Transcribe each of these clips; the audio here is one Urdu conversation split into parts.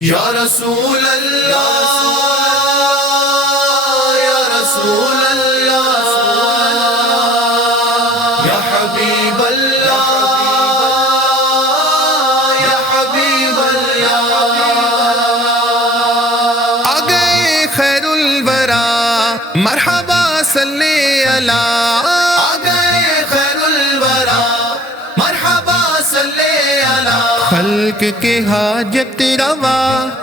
یا رسول اللہ یا رسول اللہ یا حبیب اللہ یا حبیب اللہ آ گئے خیر الورا مرحبا صلی اللہ آ گئے خیر الورا مرحبا صلی اللہ خلق کے حاجت روا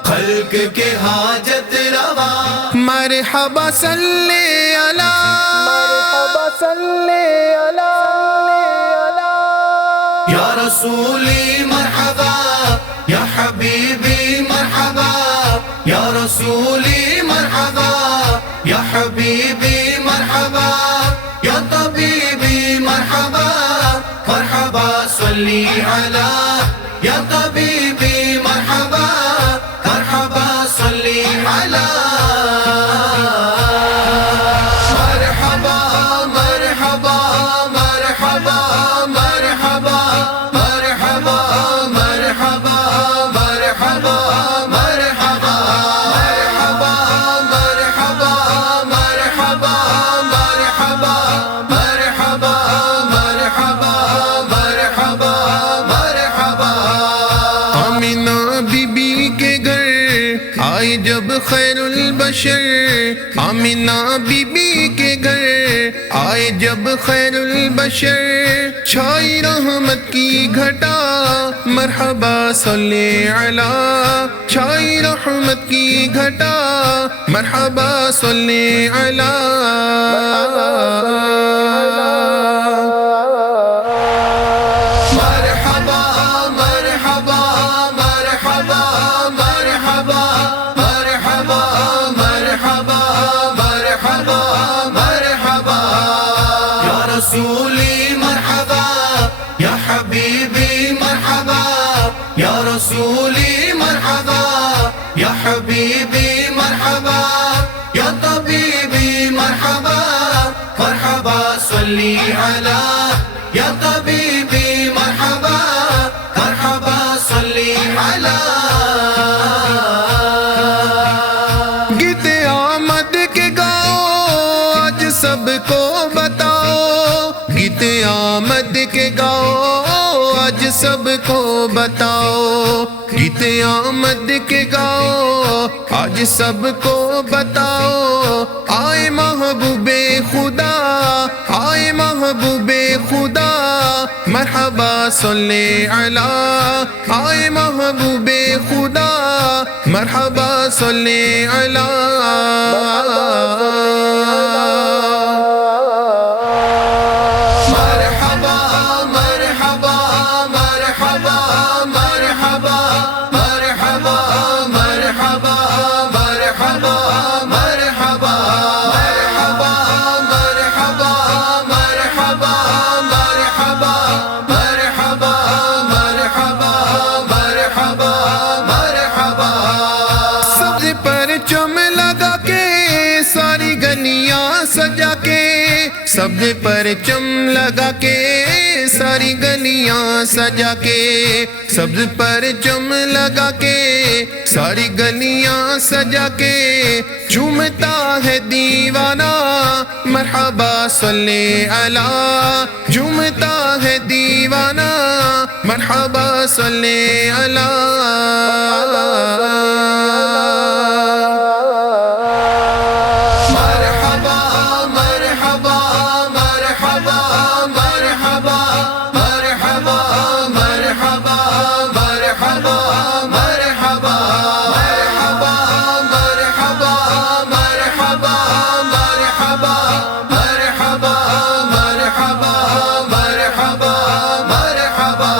خلق کے حاجت روا مرحبا صلی اللہ مرحبا صلی اللہ یا رسولی مرحبا یا حبیبی مرحبا یا رسولی مرحبا یا حبیبی مرحبا یا طبیبی مرحبا مرحبا صلی علی یا طبیبی مرحبا مرحبا صلی علی مرحبا مرحبا مرحبا مرحبا مرحبا مرحبا مرحبا مرحبا مرحبا مرحبا مرحبا مرحبا مرحبا مرحبا مرحبا مرحبا آمینہ بی بی کے گھر آئے جب خیر البشر آمینہ بی بی کے گھر آئے جب خیر البشر چھائی رحمت کی گھٹا مرحبا صلی علی چھائی رحمت کی گھٹا مرحبا صلی علی مرحبا مرحبا مرحبا مرحبا مرحبا مرحبا مرحبا مرحبا یا رسولی مرحبا یا حبیبی مرحبا یا رسولی مرحبا یا حبیبی مرحبا یا طبیبی مرحبا مرحبا صلی علی یا طبیبی مرحبا مرحبا صلی علی گیت آمد کے گاؤ آج سب کو بتاؤ گیت آمد کے گاؤ آج سب کو بتاؤ گیت آمد کے گاؤ آج سب کو بتاؤ آئے محبوب خدا آئے محبوب خدا مرحبا صلی علی آئے محبوب خدا مرحبا صلی علی مرحبا مرحبا مرحبا مرحبا مرحبا مرحبا مرحبا مرحبا مرحبا مرحبا مرحبا مرحبا مرحبا مرحبا مرحبا مرحبا سبز پر چم لگا کے ساری گلیاں سجا کے سبز پر چم لگا کے ساری گلیاں سجا کے سبز پر چم لگا کے ساری گلیاں سجا کے جھومتا ہے دیوانہ مرحبا صلی علی جھومتا ہے دیوانہ مرحبا صلی علی مرحبا مرحبا مرحبا مرحبا مرحبا مرحبا مرحبا مرحبا مرحبا مرحبا مرحبا مرحبا مرحبا مرحبا مرحبا مرحبا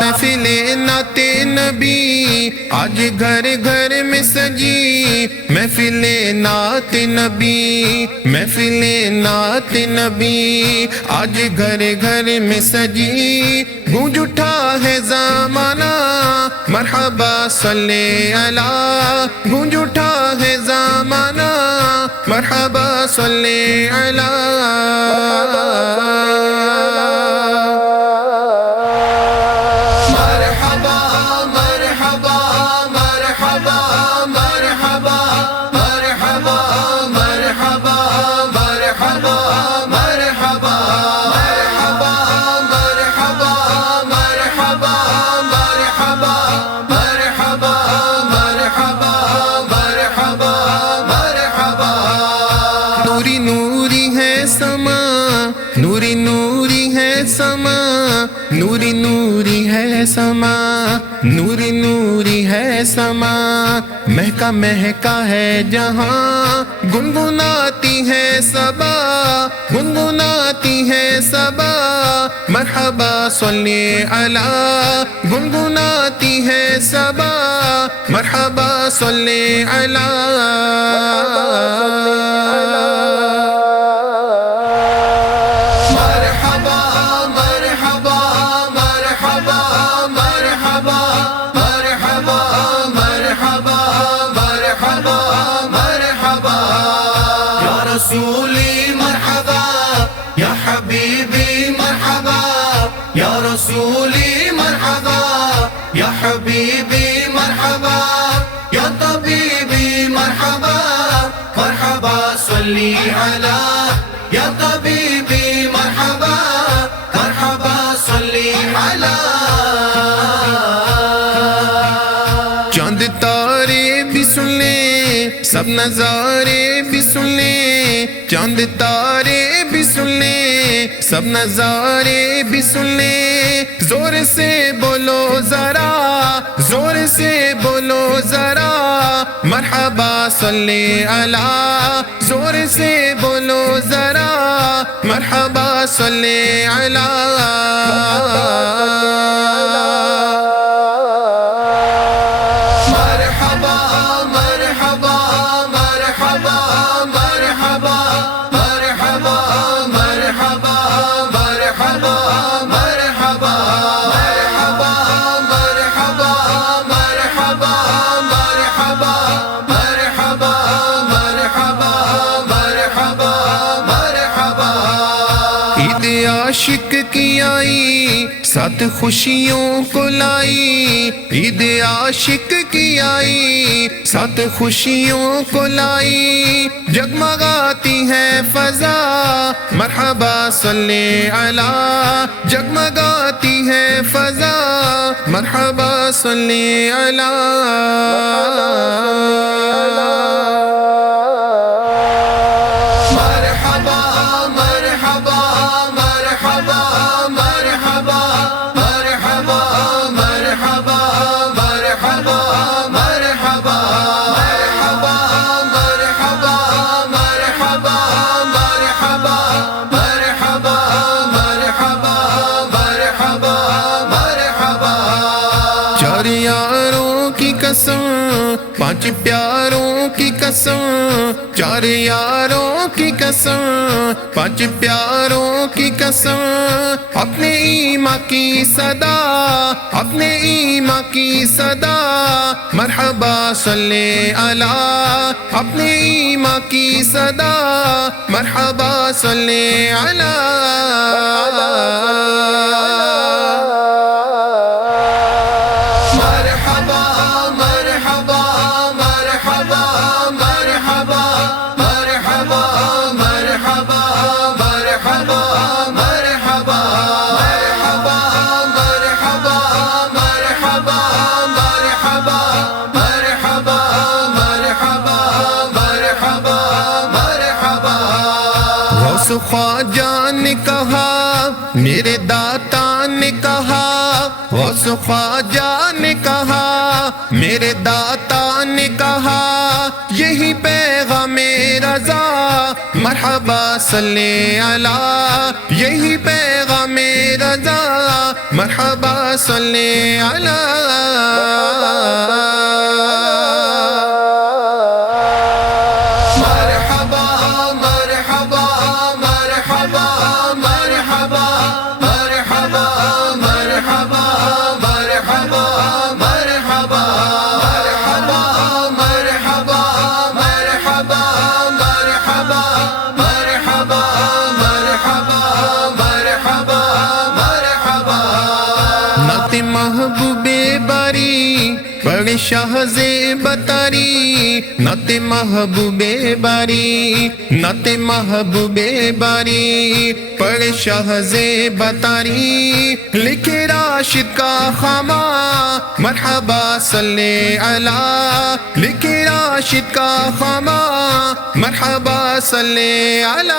محفل نعت نبی آج گھر گھر میں سجی محفل نعت نبی محفل نعت نبی آج گھر گھر میں سجی گونج اٹھا ہے زمانہ مرحبا صلی علی گونج اٹھا ہے زمانہ مرحبا صلی علی مرحبا مرحبا سما، مہکا مہکا ہے جہاں، گنگناتی ہے صبا، گنگناتی ہے صبا، مرحبا صلی علی، گنگناتی ہے صبا، مرحبا صلی علی۔ رسولی مرحبا یا حبیبی مرحبا، یا رسولی مرحبا یا حبیبی مرحبا، یا طبیبی مرحبا، مرحبا صلی علی، یا طبیبی مرحبا، مرحبا صلی علی۔ چاند تارے بھی سن لیں، سب نظارے بھی سن لیں، چاند تارے بھی سن لیں، سب نظارے بھی سن لیں، زور سے بولو ذرا، زور سے بولو ذرا، مرحبا صلی علی، زور سے بولو ذرا، مرحبا صلی علی۔ عید عاشق کی آئی، ساتھ خوشیوں کو لائی، عید عاشق کی آئی، ساتھ خوشیوں کو لائی، جگمگاتی ہے فضا، مرحبا صلی علی، جگمگاتی ہے فضا، مرحبا صلی علی۔ چار یاروں کی قسم، پانچ پیاروں کی قسم، چار یاروں کی قسم، پانچ پیاروں کی قسم، اپنے ایمان کی صدا، اپنے ایمان کی صدا، مرحبا صلی علی، اپنے ایمان کی صدا، مرحبا صلی علی۔ غوث خواجہ نے کہا، میرے داتا نے کہا، غوث خواجہ نے کہا، میرے داتا نے کہا، یہی پیغام رضا، مرحبا صلی علی، یہی پیغام رضا، مرحبا صلی علی۔ محبوب باری بڑے شاہ زیب تاری، نعت محبوب باری، نعت محبوب باری، بڑے شاہ زیب تاری، لکھے راشد کا خامہ، مرحبا صلی علی، لکھے راشد کا خامہ، مرحبا صلی علی۔